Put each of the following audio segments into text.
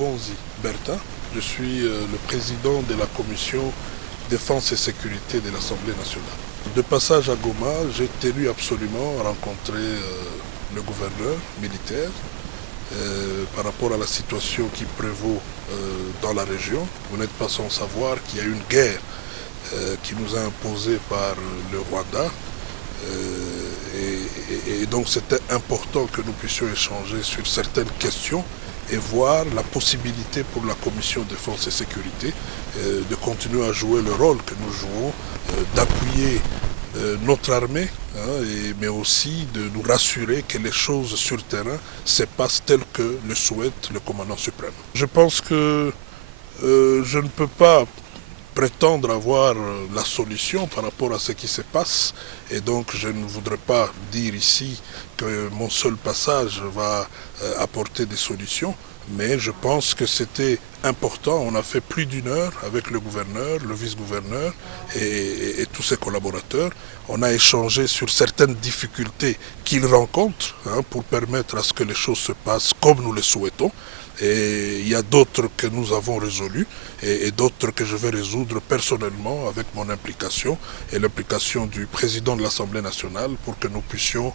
Bonzi Bertin. Je suis le président de la commission défense et sécurité de l'Assemblée nationale. De passage à Goma, j'ai tenu absolument à rencontrer le gouverneur militaire par rapport à la situation qui prévaut dans la région. Vous n'êtes pas sans savoir qu'il y a une guerre qui nous a imposée par le Rwanda. Et donc c'était important que nous puissions échanger sur certaines questions et voir la possibilité pour la commission défense et sécurité de continuer à jouer le rôle que nous jouons, d'appuyer notre armée, mais aussi de nous rassurer que les choses sur le terrain se passent telles que le souhaite le commandant suprême. Je pense que je ne peux pas prétendre avoir la solution par rapport à ce qui se passe. Et donc je ne voudrais pas dire ici que mon seul passage va apporter des solutions, mais je pense que c'était important. On a fait plus d'une heure avec le gouverneur, le vice-gouverneur et tous ses collaborateurs. On a échangé sur certaines difficultés qu'ils rencontrent pour permettre à ce que les choses se passent comme nous le souhaitons. Et il y a d'autres que nous avons résolus et d'autres que je vais résoudre personnellement avec mon implication et l'implication du président de l'Assemblée nationale pour que nous puissions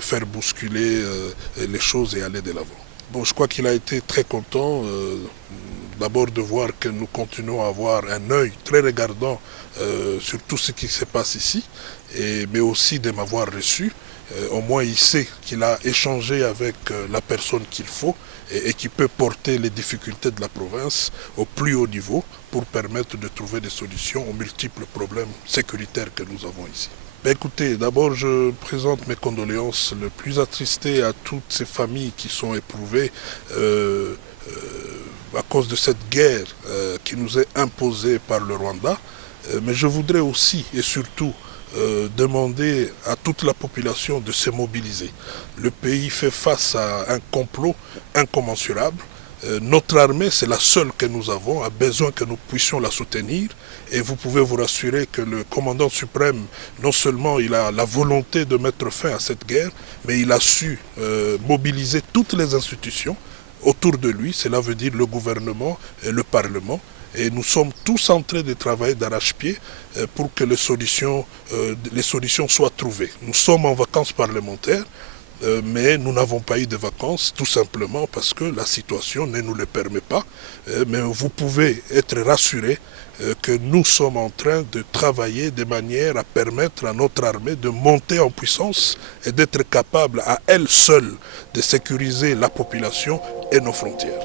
faire bousculer les choses et aller de l'avant. Bon, je crois qu'il a été très content d'abord de voir que nous continuons à avoir un œil très regardant sur tout ce qui se passe ici, mais aussi de m'avoir reçu. Au moins il sait qu'il a échangé avec la personne qu'il faut et qui peut porter les difficultés de la province au plus haut niveau pour permettre de trouver des solutions aux multiples problèmes sécuritaires que nous avons ici. Écoutez, d'abord je présente mes condoléances le plus attristées à toutes ces familles qui sont éprouvées à cause de cette guerre qui nous est imposée par le Rwanda. Mais je voudrais aussi et surtout demander à toute la population de se mobiliser. Le pays fait face à un complot incommensurable. Notre armée, c'est la seule que nous avons, a besoin que nous puissions la soutenir. Et vous pouvez vous rassurer que le commandant suprême, non seulement il a la volonté de mettre fin à cette guerre, mais il a su mobiliser toutes les institutions autour de lui. Cela veut dire le gouvernement et le Parlement. Et nous sommes tous en train de travailler d'arrache-pied pour que les solutions soient trouvées. Nous sommes en vacances parlementaires, mais nous n'avons pas eu de vacances, tout simplement parce que la situation ne nous le permet pas. Mais vous pouvez être rassurés que nous sommes en train de travailler de manière à permettre à notre armée de monter en puissance et d'être capable à elle seule de sécuriser la population et nos frontières.